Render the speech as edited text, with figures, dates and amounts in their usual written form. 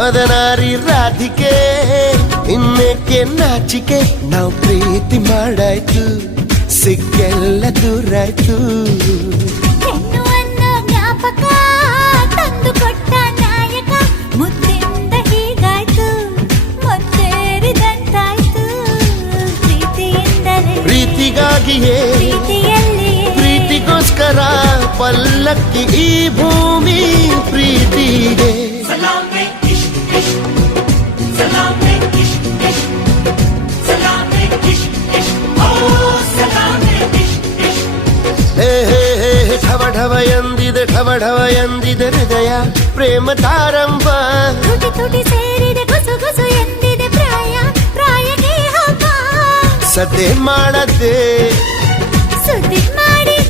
ಮದನಾರಿ ರಾಧಿಕೆ ಇನ್ನೇಕೆ ನಾಚಿಕೆ ನಾವು ಪ್ರೀತಿ ಮಾಡಾಯ್ತು ಸಿಕ್ಕೆಲ್ಲ ದೂರಾಯ್ತು ಹೆಣ್ಣು ಅನ್ನೋ ಜ್ಞಾಪಕ ತಂದು ಕೊಟ್ಟ ನಾಯಕ ಮುದ್ದಿಂದ ಹೀಗಾಯ್ತು ಮುತ್ತೇರಿದಂತಾಯ್ತು ಪ್ರೀತಿಯಿಂದಲೇ ಪ್ರೀತಿಗಾಗಿಯೇ ಪ್ರೀತಿಯಲ್ಲಿ ಪ್ರೀತಿಗೋಸ್ಕರ ಪಲ್ಲಕ್ಕಿ ಈ ಭೂಮಿ ಪ್ರೀತಿಗೆ Salame ishq ishq Salame ishq ishq Salame ishq ishq Oh salame ishq ishq ಹೇ ಹೇ ಹೇ ಢವ ಢವ ಎಂದಿದೆ ಢವ ಢವ ಎಂದಿದೆ ಹೃದಯ ಪ್ರೇಮ ತಾರಂಭ ತುಟಿ ತುಟಿ ಸೇರಿದೆ ಗುಸು ಗುಸು ಎಂದಿದೆ ಪ್ರಾಯ ಪ್ರಾಯಕ್ಕೆ ಹಬ್ಬ ಸದ್ದೆ ಮಾಡದೆ ಸುದ್ದಿ